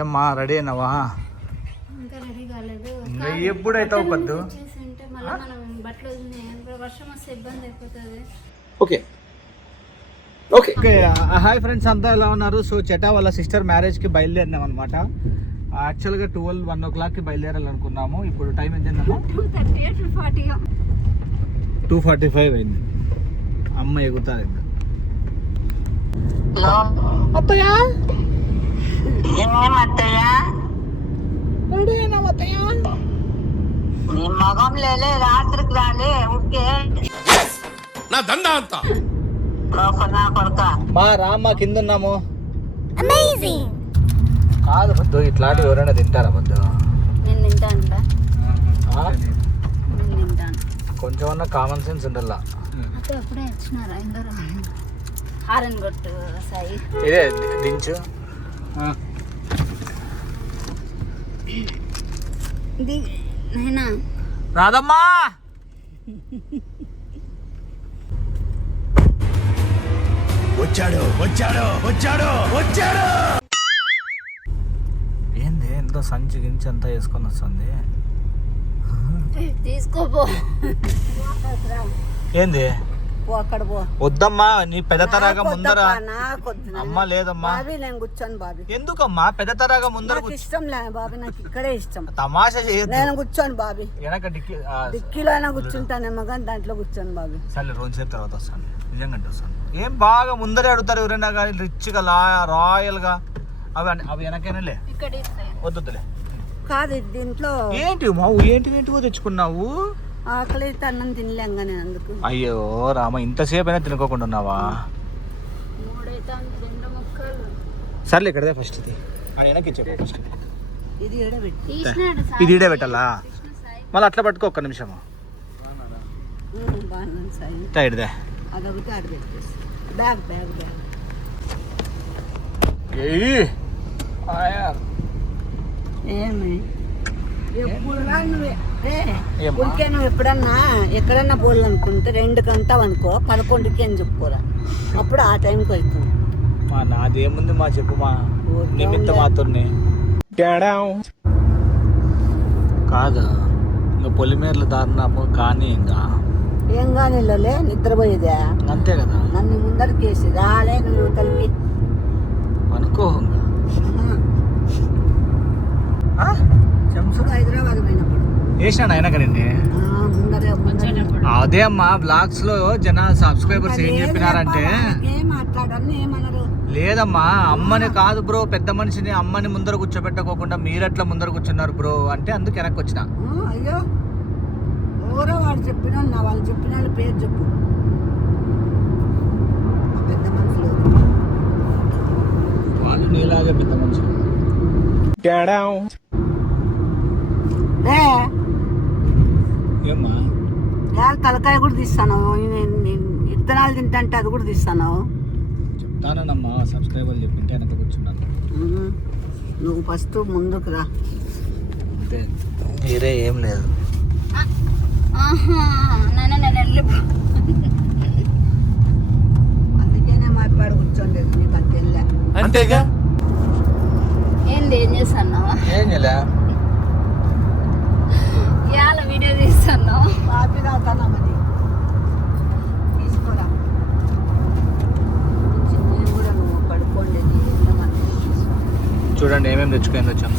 ఏమ్మా రెడీ అయినావా? ఇంకా రెడీ కాలేదు. ఎప్పుడైతావు పద్దు? వర్షం వస్తే ఇబ్బంది అయిపోతుంది. ఓకే ఓకే హాయ్ ఫ్రెండ్స్, అంతా ఎలా ఉన్నారు? సో చటా వాళ్ళ సిస్టర్ మ్యారేజ్కి బయలుదేరినాం అనమాట. యాక్చువల్గా 1 o'clockకి బయలుదేరాలనుకున్నాము. ఇప్పుడు టైం ఎంతేందమ్మా? 2:45 అయింది. అమ్మ ఎగుతారు ఇంకా. అత్తయ్య మగం లేలే, రాత్రికి రాలే, ఉడికే నా దండ అంతా నా కొడుక మా రామ్మ కింద ఉన్నాము. కాదు బద్దు, ఇట్లాంటివి ఎవరైనా తింటారా బద్దు? నేను తింటాను. కొంచెం అన్నా కామన్ సెన్స్ ఉండాల. అప్పుడు ఎప్పుడే వచ్చినారా? ఎందరో హారన్ కొట్టు సాయి. ఇదే దించు. నైనా రాదమ్మా వచ్చాడు వచ్చాడు వచ్చాడు వచ్చాడు. ఏంది ఎంతో సంచి గించి అంతా వేసుకొని వస్తుంది. తీసుకోపో. ఏంది అక్కడ పో. వద్దమ్మా, నీ పెద్ద తరాగా ముందర. నాకొద్దు అమ్మ లేదమ్మా. బాబీ నేను కూర్చోను బాబీ. ఎందుకమ్మా పెద్ద తరాగా ముందర నాకు ఇష్టం లే బాబీ, నాకు ఇక్కడే ఇష్టం. తమాషా చేయొద్దు. నేను కూర్చోను బాబీ. వెనక డిక్కీలో అయినా కూర్చుంటానేమో కానీ దాంట్లో కూర్చోను బాబీ. సరే రోజు సేపు తర్వాత వస్తాను, నిజంగా వస్తాను. ఏం బాగా ముందరే అడుగుతారు ఎవరైనా కానీ, రిచ్గా రాయల్ గా. అవి అవి వెనకేనాలే, ఇక్కడ వద్దులే. కాదు దీంట్లో ఏంటి మావు, ఏంటివో తెచ్చుకున్నావు? ఆకలి అయితే అన్నం తినలేం కానీ అందుకు. అయ్యో రామ, ఇంతసేపు అయినా తినుకోకుండా ఉన్నావా? 3 ముక్కలు. సర్లే ఇక్కడదే ఫస్ట్ ఇది వెనక్కి ఇచ్చే ఫస్ట్. ఇది ఎడబెట్టి తీసినాడు సాయి. ఇది ఈడే పెట్టాలా? మళ్ళీ అట్లా పట్టుకో ఒక్క నిమిషము. బాగున్నాను సాయి. ఇదే అదొకటి ఆడ పెట్టేసి బ్యాగ్ బ్యాగ్ బ్యాగ్. ఏమి ఎప్పుడు ఉడికే నువ్వు ఎప్పుడన్నా ఎక్కడన్నా పోవాలనుకుంటే 2కి అంటావు అనుకో, 11కి అని చెప్పుకోరా. అప్పుడు ఆ టైంకి అవుతుంది. మా నాదేముంది మా చెప్పు మా నిమిత్త మాతోనే కాదు. ఇంకా పొలిమేరల దారుణము కానీ ఇంకా ఏం కానీ నిద్రపోయేదా? అంతే కదా. నన్ను ముందరికి వేసి రాలే నువ్వు తలిపి అనుకో. చెంచుకు హైదరాబాద్ పోయినప్పుడు వేసినాడు అయినా కానీ ముందరే అదే అమ్మా బ్లాగ్స్ లో సబ్స్క్రైబర్స్ ఏం చెప్పినారంటే, ఏం మాట్లాడని ఏమన్నారు. లేదమ్మా అమ్మని కాదు బ్రో, పెద్ద మనిషిని అమ్మని ముందర కూర్చోబెట్టకోకుండా మీరట్లా ముందర కూర్చున్నారు బ్రో అంటే అందుకు వెనక్కి వచ్చిన. అయ్యో ఎవరో వాడు చెప్పిన వాళ్ళు చెప్పిన వాళ్ళ పేరు చెప్పు. పెద్ద మనుషులు వాళ్ళు నీలాగే పెద్ద మనుషులు. ఏమ్మా తలకాయ కూడా తీస్తాను, విత్తనాలు తింటే అది కూడా తీస్తాను. చెప్తానమ్మా, సబ్స్క్రైబర్లు చెప్పింటే వెనక కూర్చున్నాను. నువ్వు ఫస్ట్ ముందుకు రా. అంతే, మీరే ఏం లేదు. అందుకేనే మాట్లాడు కూర్చోండి, నీకు అది తెలియలే. అంతేగా. ఏంది ఏం చేస్తున్నావు? ఏం చేయలే, ఇవాళ వీడియో తీస్తున్నావు. కాఫీ తాగుతానమ్మది తీసుకోరా. నేను కూడా నువ్వు పడుకోండి. చూడండి ఏమేమి తెచ్చుకోండి వచ్చాము.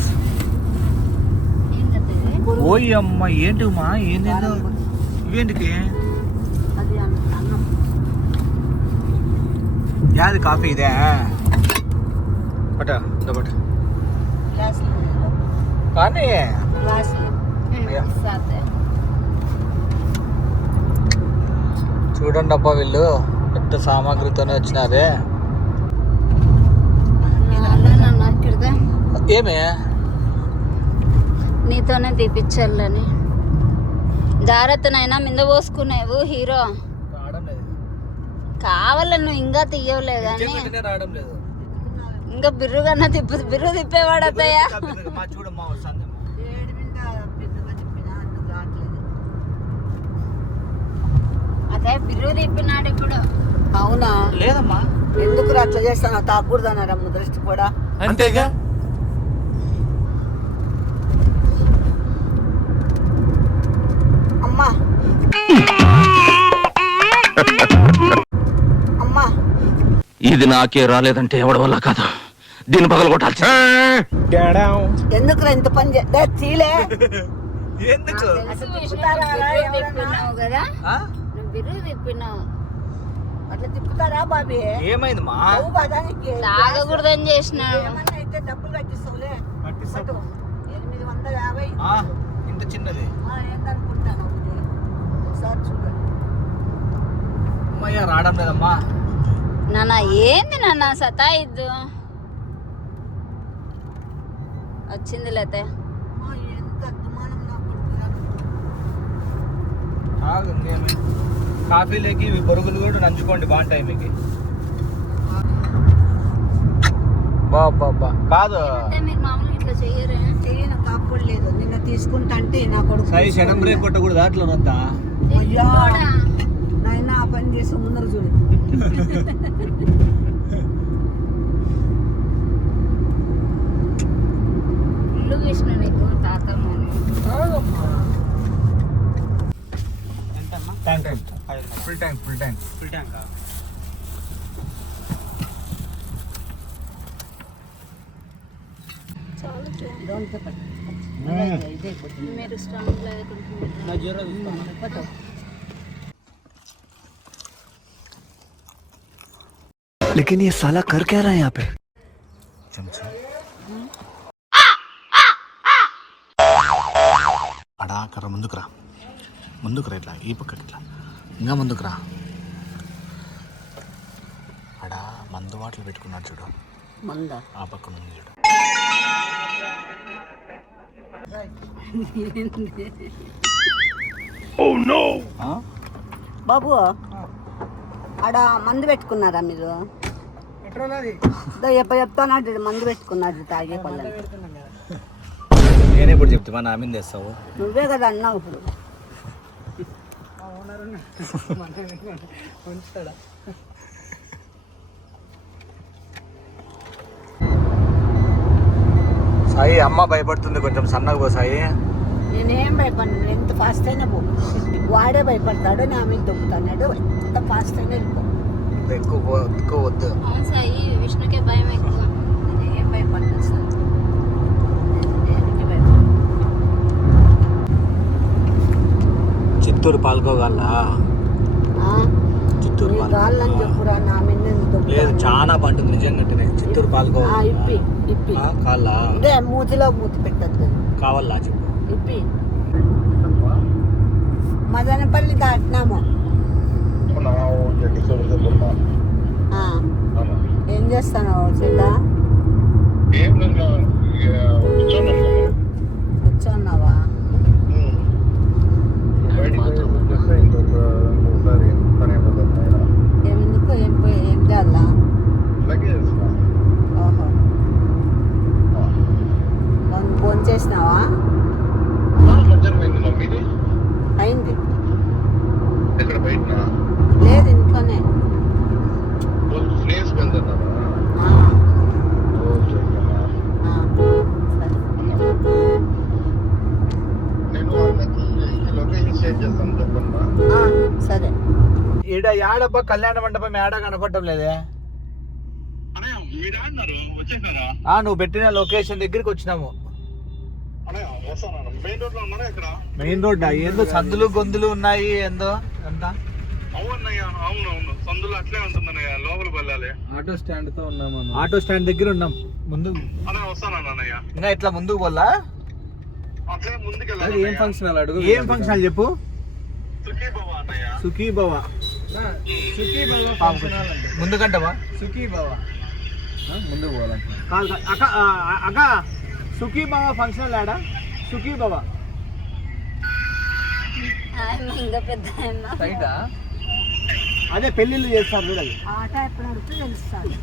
ఓయ్ అమ్మ ఏంటిమా, ఏంటో ఇవేంటికి? అది అన్నం. యాది కాఫీ ఇదే పట పట గ్లాసులు కానీ గ్లాసులు చూడండి అబ్బా, వీళ్ళు పెద్ద సామాగ్రితోనే వచ్చినారే. ఏమే నీతోనే తీపిచ్చాలని జాగ్రత్తనైనా మింద పోసుకునేవు హీరో. కావాలని నువ్వు ఇంకా తీయవులే కానీ రావడం లేదు. ఇంకా బిర్రుగన్నా బిర్రు తిప్పేవాడు అత్తయ్య. అదే బిర్రు తిప్పినాడు ఇప్పుడు. అవునా? లేదమ్మా. ఎందుకు అట్లా చేస్తాను? తాకూడదు అన్నారమ్మ దృష్టి కూడా. అంతేగా. అమ్మా అమ్మా ఇది నాకే రాలేదంటే ఎవడి వల్ల కాదు. దీన్ని పగలగొట్టాల్సి. ఎందుకు ఇంత పని చీలే ఎందుకు తిప్పినావు కదా, ఆ? నువ్వు బిరుగు తిప్పినావు. అట్లా తిప్పుతారా బాబీ? ఏమైంది మా అవు పదానికి తాగకూడదని చేసినావు. ఏమన్నా అయితే డబ్బులు కట్టిస్తావులే. పట్టిస్తావు. 850. ఇంత చిన్నది ఏంటనుకుంటాను ఒకసారి చూడండి. అమ్మయ్య రావడం లేదమ్మా. నాన్న ఏంది నాన్న సతాయిద్దు. వచ్చింది లేతే అమ్మా, ఎంత అద్దుమానం నా కొడుకురా. కాఫీలోకి ఇవి బొరుగులు కూడా నంచుకోండి, బాగుంటాయి మీకు. బాబా కాదు అంటే మీరు మామూలుగా ఇట్లా చెయ్యరే? చెయ్యను కాపుడు లేదు. నిన్న తీసుకుంటా అంటే నా కొడుకు సై శనం బ్రేక్ కొట్టకూడదు దాంట్లో అంతా. అయ్యా నాయన ఆ పని చేసి ముందర చూడు. ఇల్లు విష్ణు నీకు తాతమ్మని. Full tank. మీరు స్ట్రాంగ్ లేకుంటున్నారు. लेकिन ये साला कर क्या रहा है यहाँ पे? అడా కర్ర ముందుకురా ఇట్లా ఈ పక్కకి ఇట్లా ఇంకా ముందుకురా. అడా మందు బాటలు పెట్టుకున్నాడు చూడు, మందా ఆ పక్కన ఉంది చూడు. బాబు ఆడ మందు పెట్టుకున్నారా మీరు? ఎప్పుడు చెప్తాను మందు పెట్టుకున్నారు తాగే పళ్ళని. నేనే ఇప్పుడు చెప్తా నా మీద తెస్తావు. నువ్వే కదా అన్నావు ఇప్పుడు. సాయి అమ్మ భయపడుతుంది కొంచెం, సన్నగా పో సాయి. నేనేం భయపడినా, ఎంత ఫాస్ట్ అయినా పో. వాడే భయపడతాడు, నా మీద దొక్కుతాడు. ఎంత ఫాస్ట్ అయినా వెళ్ళిపో. ఎక్కువ వద్దు. అవును సాయి, విష్ణుకే భయం ఎక్కువ. నేనేం భయపడినా సార్, దేనికి భయపడ. చిత్తూరు పాల్గొగల చిత్తూరు రాళ్ళని చెప్పురా, నా మీద లేదు చాలా బాగుంటుంది నిజంగా. చిత్తూరు పాల్గొ ఇప్పి ఇప్పి కాళ్ళ అంటే మూతిలో మూతి పెట్టద్దు. కావాలా చెప్పు. ఇప్పి మదనపల్లి దాటినాము. ఏం చేస్తాను సీతా? కూర్చోన్నావా? ఎందుకు ఏం చేయాలా? ఓహో, ఫోన్ చేసినావా? అయింది. లేదు ఇంట్లోనే. ఆ, సరే. ఈడ యాడబ్బా కళ్యాణ మండపం ఏడా కనపడటం లేదే. నువ్వు పెట్టిన లొకేషన్ దగ్గరికి వచ్చినాము. మెయిన్ రోడ్ ఏందో సందులు గొంతులు ఉన్నాయి ఏందో అంతా. ఆటో స్టాండ్ తో ఉన్నాము. ఆటో స్టాండ్ దగ్గర ఉన్నాం. ముందు ఇంకా ఇట్లా ముందుకు పోలా. ఏం ఫంక్షన్ అడుగు, ఏం ఫంక్షన్ చెప్పు. సుఖీ బావా ముందుకంటవా? సుఖీ బావా ముందుకు పోవాలంట. అక్క సుఖీ బావా ఫంక్షన్ ఆడా. సుఖీ బావా ఇంకా పెద్ద రైటా? అదే పెళ్ళిళ్ళు చేస్తారు చూడాలి. ఆట ఎప్పుడు అడిగితే తెలుస్తాను.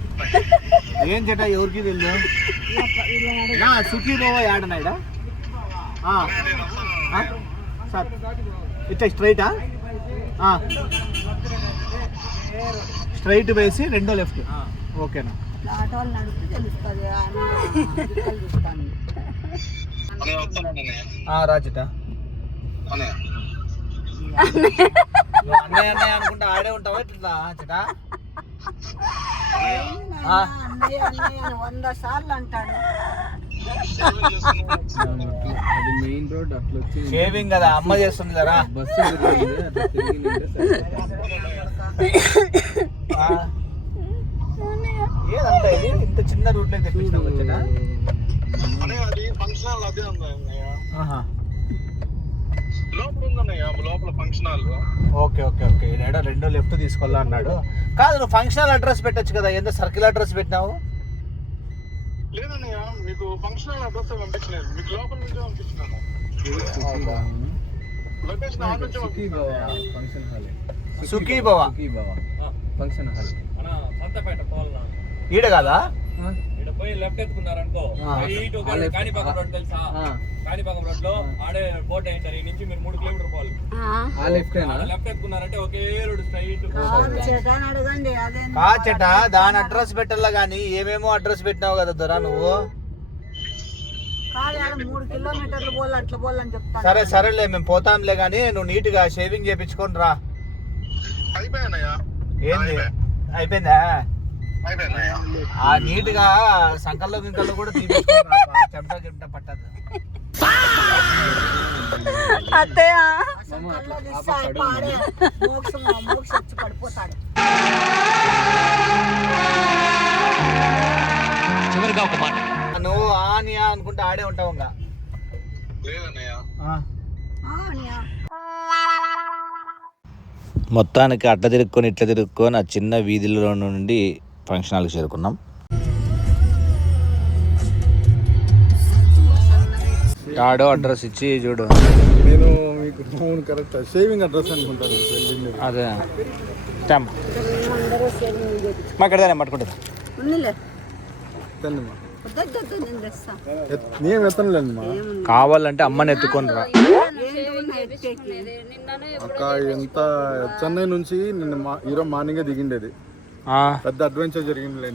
ఏం చేట ఎవరికి తెలియదు. సుఖీ బావా ఆడనాయిడా సార్? ఇట్లా స్ట్రైటా? స్ట్రైట్ వేసి రెండో లెఫ్ట్. ఓకేనా? ఆట వాళ్ళని అడిగితే తెలుస్తుంది. రాజట నువ్వు అన్నయ్య అన్నయ్య అనుకుంటే ఆడే ఉంటావా ఇట్లా చెటా? అన్నయ్య అన్నయ్య అని 100 సార్లు అంటాడు. షేవింగ్ కదా అమ్మ చేస్తుంది కదా. ఏదంతా ఇది ఇంత చిన్న రూట్ లో తెప్పించినావు వచ్చేటా? Okay okay okay. ఈడ 2 లెఫ్ట్ తీసుకోవాలా అన్నాడు. కాదు నువ్వు ఫంక్షనల్ అడ్రస్ పెట్టచ్చు కదా, ఎంత సర్కిల్ అడ్రస్ పెట్టినావు? మీకు ఫంక్షనల్ అడ్రస్ పంపించలేదు, మీకు లోపల నుంచి పంపించినాను. లొకేషన్ ఆన్ నుంచి సుఖీభవ ఫంక్షన్ హాల్ సంతపేట పోవాలన్నా ఈడ కదా? ఇక్కడ పోయి లెఫ్ట్ ఎత్తుకున్నారనుకో, రైట్ ఒక కాణిపాకం రోడ్ తెలుసా? కాణిపాకం రోడ్ లో ఆడే బోట్ అయింటారు. ఈ నుంచి మీరు 3 కిలోమీటర్ పోవాలి. లెఫ్ట్ ఎత్తుకున్నారంటే ఒకే రోడ్ స్ట్రైట్. అడగండి అదే కాచట దాని అడ్రస్ పెట్టాలా గానీ ఏమేమో అడ్రస్ పెట్టినావు కదా దొరా నువ్వు. 3 కిలోమీటర్లు పోవాలి, అట్లా పోవాలని చెప్తాను. సరే సరేలే మేము పోతాంలే గానీ నువ్వు నీట్ గా షేవింగ్ చేపించుకొని రా. అయిపోయానయ్యా. ఏంది అయిపోయిందా? అయిపోయానయ్యా. ఆ నీట్ గా సంకల్లో గింకల్లో కూడా తీపించుకొని చెమట చెమట పట్టదు. అత్తయ్య వచ్చి పడిపోతాడు. చివరిగా ఒక మాట, నువ్వు ఆనియా అనుకుంటే ఆడే ఉంటావు ఇంకా. లేదన్నయ్యా. మొత్తానికి అట్లా తిరుక్కొని ఇట్లా తిరుక్కొని ఆ చిన్న వీధిలో నుండి ఫంక్షన్ హాల్కి చేరుకున్నాం. ఆడో అడ్రస్ ఇచ్చి చూడు. నేను మీకు అవును కరెక్ట్ షేవింగ్ అడ్రస్ అనుకుంటాను. అదే మాట్లాడదానే పట్టుకుంటుంది. నేను ఎత్తనులేండి మా. కావాలంటే అమ్మని ఎత్తుకొని రా. అక్క ఎంత చెన్నై నుంచి నిన్న ఈరోజు మార్నింగే దిగిండేది. పెద్ద అడ్వెంచర్ జరిగింది.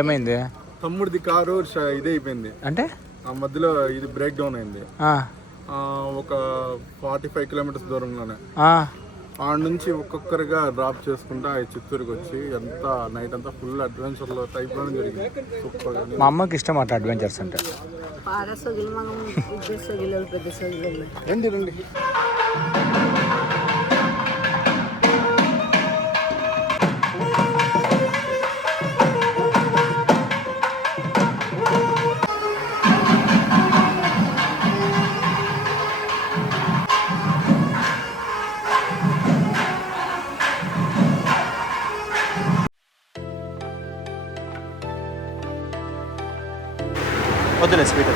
ఏమైంది? తమ్ముడిది కారు ఇదే అయిపోయింది. అంటే ఆ మధ్యలో ఇది బ్రేక్ డౌన్ అయింది. ఒక 45 కిలోమీటర్స్ దూరంలోనే. ఆడ నుంచి ఒక్కొక్కరిగా డ్రాప్ చేసుకుంటా చిత్తూరుకి వచ్చి ఎంత నైట్ అంతా ఫుల్ అడ్వెంచర్ లో టైప్ లోనే జరిగింది. సూపర్. మా అమ్మకి ఇష్టం అట్లా అడ్వెంచర్స్ అంటే. ఏంటి రండి. వద్దులే స్వీట్.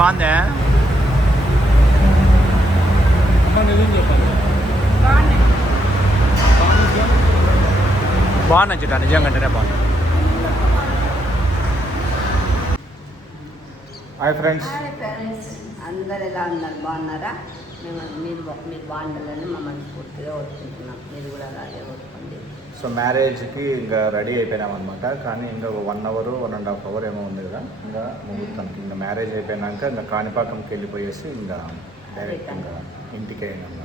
బాగుందే. బాగున్నా చిట్టా, నిజంగానే బాగుంది. హాయ్ ఫ్రెండ్స్, అందరు ఎలా ఉన్నారు? బాగున్నారా? మీరు బాగుండాలని మమ్మల్ని పూర్తిగా కోరుకుంటున్నాం. మీరు కూడా అలాగే కోరుకోండి. సో మ్యారేజ్కి ఇంకా రెడీ అయిపోయినాం అనమాట. కానీ ఇంకా 1 అవర్ 1.5 అవర్ ఏమో ఉంది కదా ఇంకా ముహూర్తానికి. ఇంకా మ్యారేజ్ అయిపోయినాక ఇంకా కాణిపాకంకి వెళ్ళిపోయేసి ఇంకా డైరెక్ట్ ఇంకా ఇంటికి అయినా అనమాట.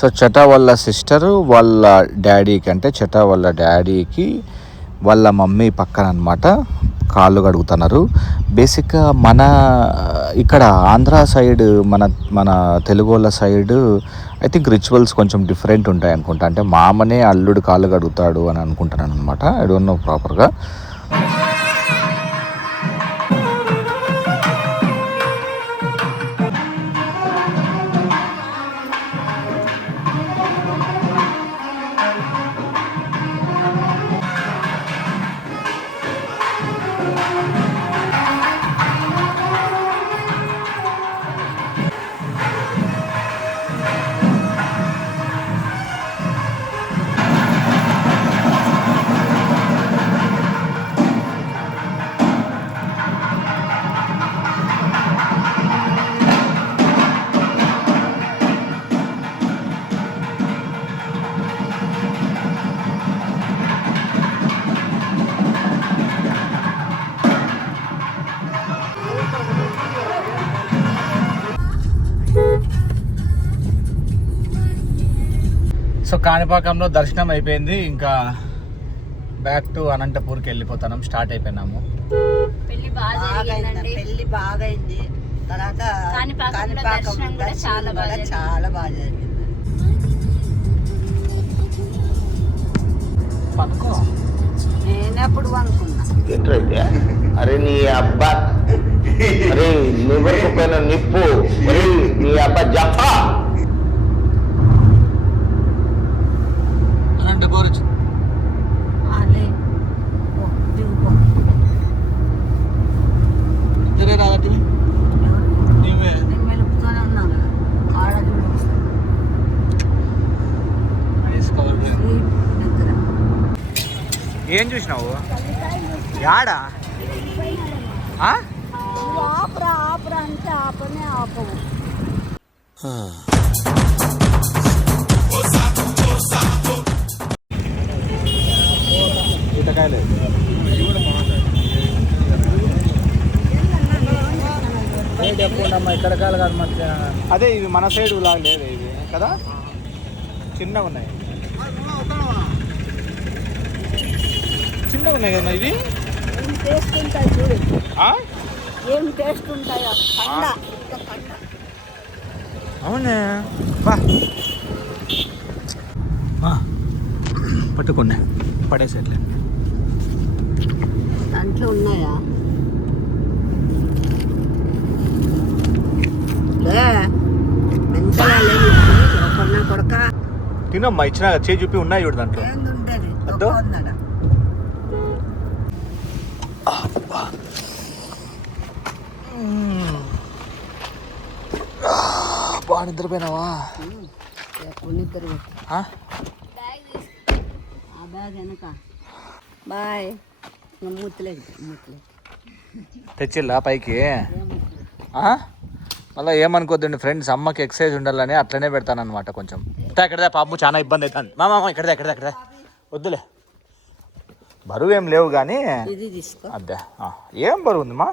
సో చటా వాళ్ళ సిస్టరు వాళ్ళ డాడీకి, అంటే చటా వాళ్ళ డాడీకి వాళ్ళ మమ్మీ పక్కన అనమాట కాళ్ళు కడుగుతున్నారు. బేసిక్గా మన ఇక్కడ ఆంధ్ర సైడ్ మన తెలుగు వాళ్ళ సైడ్ ఐ థింక్ రిచువల్స్ కొంచెం డిఫరెంట్ ఉంటాయి అనుకుంటా. అంటే మామనే అల్లుడు కాళ్ళు కడుగుతాడు అని అనుకుంటున్నాను అనమాట. ఐ డోంట్ నో ప్రాపర్గా. సో కాణిపాకంలో దర్శనం అయిపోయింది, ఇంకా బ్యాక్ టు అనంతపూర్కి వెళ్ళిపోతున్నాం. స్టార్ట్ అయిపోయినాము. పెళ్లి బాగా జరిగిందండి. పెళ్లి బాగా అయింది. తర్వాత కాణిపాకంలో దర్శనం కూడా చాలా బాగా జరిగింది. చాలా బాగా జరిగింది. పనుకో. నేనెప్పుడు అనుకున్నా ఏంటైతే అరే నీ అబ్బా, అరే లివర్కు పైన నిప్పు, అరే నీ అబ్బా జఫా. అనంతపూర్ అలే దిగుపో. ఇద్దరే రాదటి నీవే. నేను మెలుపుతూనే ఉన్నాను కదా, ఆడది నిద్ర. ఏం చూసినావు? యాడా? ఆపరా ఆపరా అంటే ఆపనే ఆపవు. ఇక్కడ కాదు కాదు మధ్య. అదే ఇవి మన సైడ్ లాగా లేదు ఇవి కదా, చిన్నగా ఉన్నాయి. చిన్నగా ఉన్నాయి కదా ఇవి. ఏం టేస్ట్ ఉంటాయి చూడు, ఆ? ఏం టేస్ట్ ఉంటాయో. కండ కండ. అవునే బా పట్టుకున్నా పడేసేట్లే. దాంట్లో ఉన్నాయా? లే మెంతగా లేదు కొడక. తినమ్మా, ఇచ్చిన చేయి చూపి ఉన్నాయి చూడు దాంట్లో. ఏంది ఉండేది? అద్దో? ఉందడా? బాగా నిద్రపోయినావా? ఎప్పుడు నిద్ర పెట్టు. ఆ బ్యాగ్ వెనక. బాయ్. మూతలేదు మూతలేదు. తెచ్చిల్లా పైకి? మళ్ళీ ఏమనుకోద్దండి ఫ్రెండ్స్, అమ్మకి ఎక్సర్సైజ్ ఉండాలని అట్లనే పెడతాను అనమాట. కొంచెం ఇక్కడదే పాపం చాలా ఇబ్బంది అవుతుంది. మామ ఇక్కడదే వద్దులే, బరువు ఏం లేవు కానీ ఇది తీసుకో. అదే ఏం బరువు ఉంది మా.